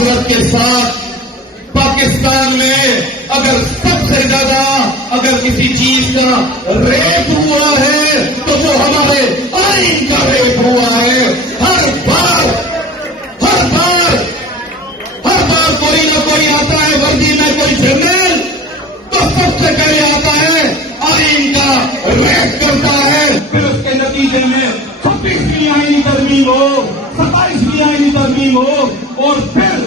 معذرت کے ساتھ پاکستان میں اگر سب سے زیادہ اگر کسی چیز کا ریپ ہوا ہے تو وہ ہمارے آئین کا ریپ ہوا ہے. ہر بار کوئی نہ کوئی آتا ہے وردی میں کوئی جنرل تو سب سے پہلے آتا ہے آئین کا ریپ کرتا ہے. پھر اس کے نتیجے میں 26ویں آئینی ترمیم ہو, 27ویں آئینی ترمیم ہو, اور پھر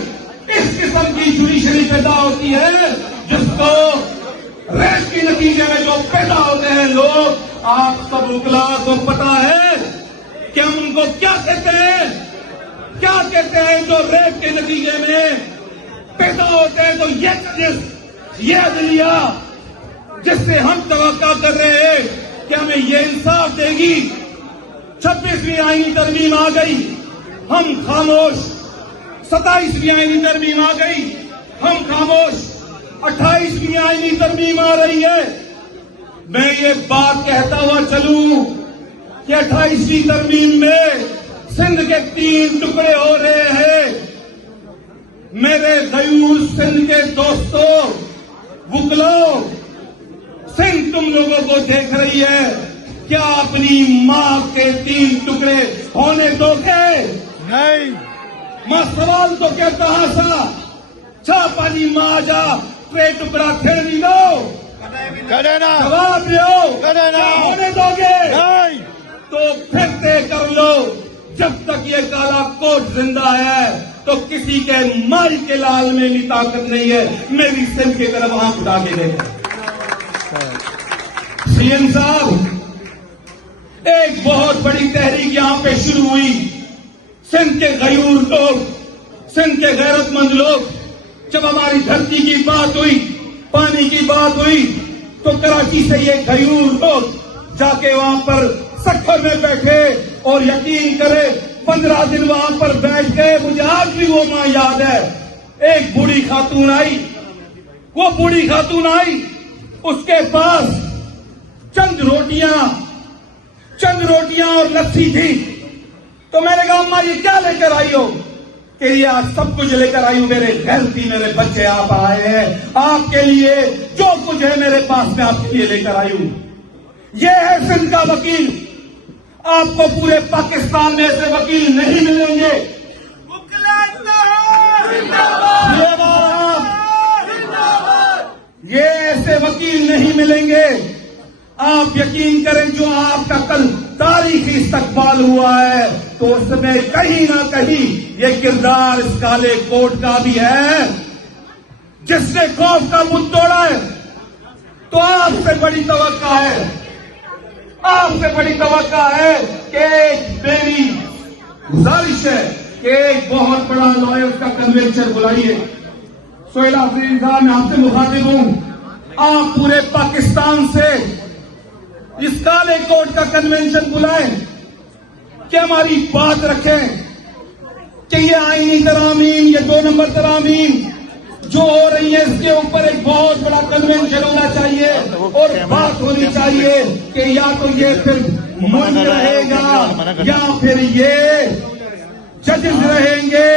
اس قسم کی جوڈیشری پیدا ہوتی ہے جس کو ریپ کے نتیجے میں جو پیدا ہوتے ہیں لوگ, آپ سب وکلاء کو پتا ہے کہ ہم ان کو کیا کہتے ہیں, کیا کہتے ہیں جو ریپ کے نتیجے میں پیدا ہوتے ہیں. تو یہ عدلیہ جس سے ہم توقع کر رہے ہیں کہ ہمیں یہ انصاف دے گی, 26ویں آئینی ترمیم آ گئی, ہم خاموش. 27ویں آئینی ترمیم آ گئی, ہم خاموش. 28ویں آئینی ترمیم آ رہی ہے. میں یہ بات کہتا ہوا چلوں کہ 28ویں ترمیم میں سندھ کے 3 ٹکڑے ہو رہے ہیں. میرے غیور سندھ کے دوستوں, وکلاؤ, سندھ تم لوگوں کو دیکھ رہی ہے, کیا اپنی ماں کے 3 ٹکڑے ہونے دو گے؟ نہیں. ماں سوال تو کہتا ہاں سا چھا پانی ماں جا 3 ٹکڑا کھیڑنی دو, جواب دو, کیا ہونے دو گے؟ نہیں. تو پھر طے کر لو, جب تک یہ کالا کوٹ زندہ ہے تو کسی کے مائی کے لال میں بھی طاقت نہیں ہے. میری سندھ کی طرف آنکھ اٹھا کے دیکھیں. سی ایم صاحب, ایک بہت بڑی تحریک یہاں پہ شروع ہوئی. سندھ کے غیور لوگ, سندھ کے غیرت مند لوگ, جب ہماری دھرتی کی بات ہوئی, پانی کی بات ہوئی, تو کراچی سے یہ غیور لوگ جا کے وہاں پر سکھر میں بیٹھے, اور یقین کرے 15 دن وہاں پر بیٹھ گئے. مجھے آج بھی وہ ماں یاد ہے. ایک بوڑھی خاتون آئی, وہ بوڑھی خاتون آئی, اس کے پاس چند روٹیاں اور لسی تھی. تو میں نے کہا اماں یہ کیا لے کر آئی ہو؟ کہ یہ آج سب کچھ لے کر آئی ہوں میرے غیرتی میرے بچے, آپ آئے ہیں, آپ کے لیے جو کچھ ہے میرے پاس میں آپ کے لیے لے کر آئی ہوں. یہ ہے سندھ کا وکیل. آپ کو پورے پاکستان میں ایسے وکیل نہیں ملیں گے. یہ ایسے وکیل نہیں ملیں گے. آپ یقین کریں جو آپ کا کل تاریخی استقبال ہوا ہے تو اس میں کہیں نہ کہیں یہ کردار اس کالے کوٹ کا بھی ہے جس نے خوف کا منہ توڑا ہے. تو آپ سے بڑی توقع ہے, آپ سے بڑی توقع ہے کہ میری گزارش ہے کہ ایک بہت بڑا لائرز کا کنونشن بلائیے. سہیل آفرین صاحب, میں آپ سے مخاطب ہوں, آپ پورے پاکستان سے اس کالے کوٹ کا کنونشن بلائیں کہ ہماری بات رکھیں کہ یہ آئینی ترامیم, یہ 2 نمبر ترامیم جو ہو رہی ہے اس کے اوپر ایک بہت بڑا کنونشن ہونا چاہیے, اور بات ہونی چاہیے کہ یا تو یہ پھر من رہے گا یا پھر یہ ججز رہیں گے,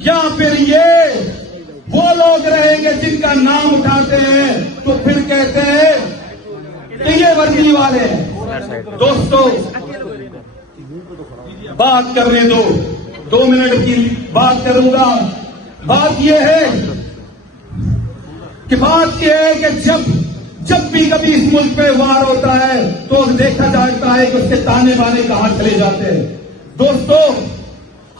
یا پھر یہ وہ لوگ رہیں گے جن کا نام اٹھاتے ہیں تو پھر کہتے ہیں کہ یہ وردی والے ہیں. دوستو بات کرنے دو, 2 منٹ کی بات کروں گا. بات یہ ہے کہ جب بھی کبھی اس ملک پہ وار ہوتا ہے تو دیکھا جاتا ہے کہ اس کے تانے بانے کہاں چلے جاتے ہیں. دوستو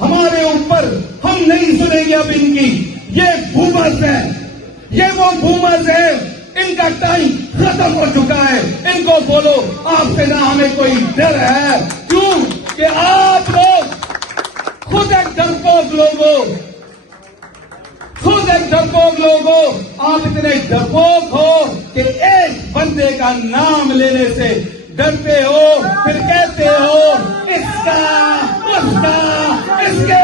ہمارے اوپر ہم نہیں سنیں گے اب ان کی. یہ بھومرز ہیں, یہ وہ بھومرز ہیں, ان کا ٹائم ختم ہو چکا ہے. ان کو بولو آپ سے نہ ہمیں کوئی ڈر ہے. کیوں کہ آپ لوگ خود ایک ڈرپوک لوگوں, آپ اتنے ڈرپوک ہو کہ ایک بندے کا نام لینے سے ڈرتے ہو, پھر کہتے ہو اس کا, اس کے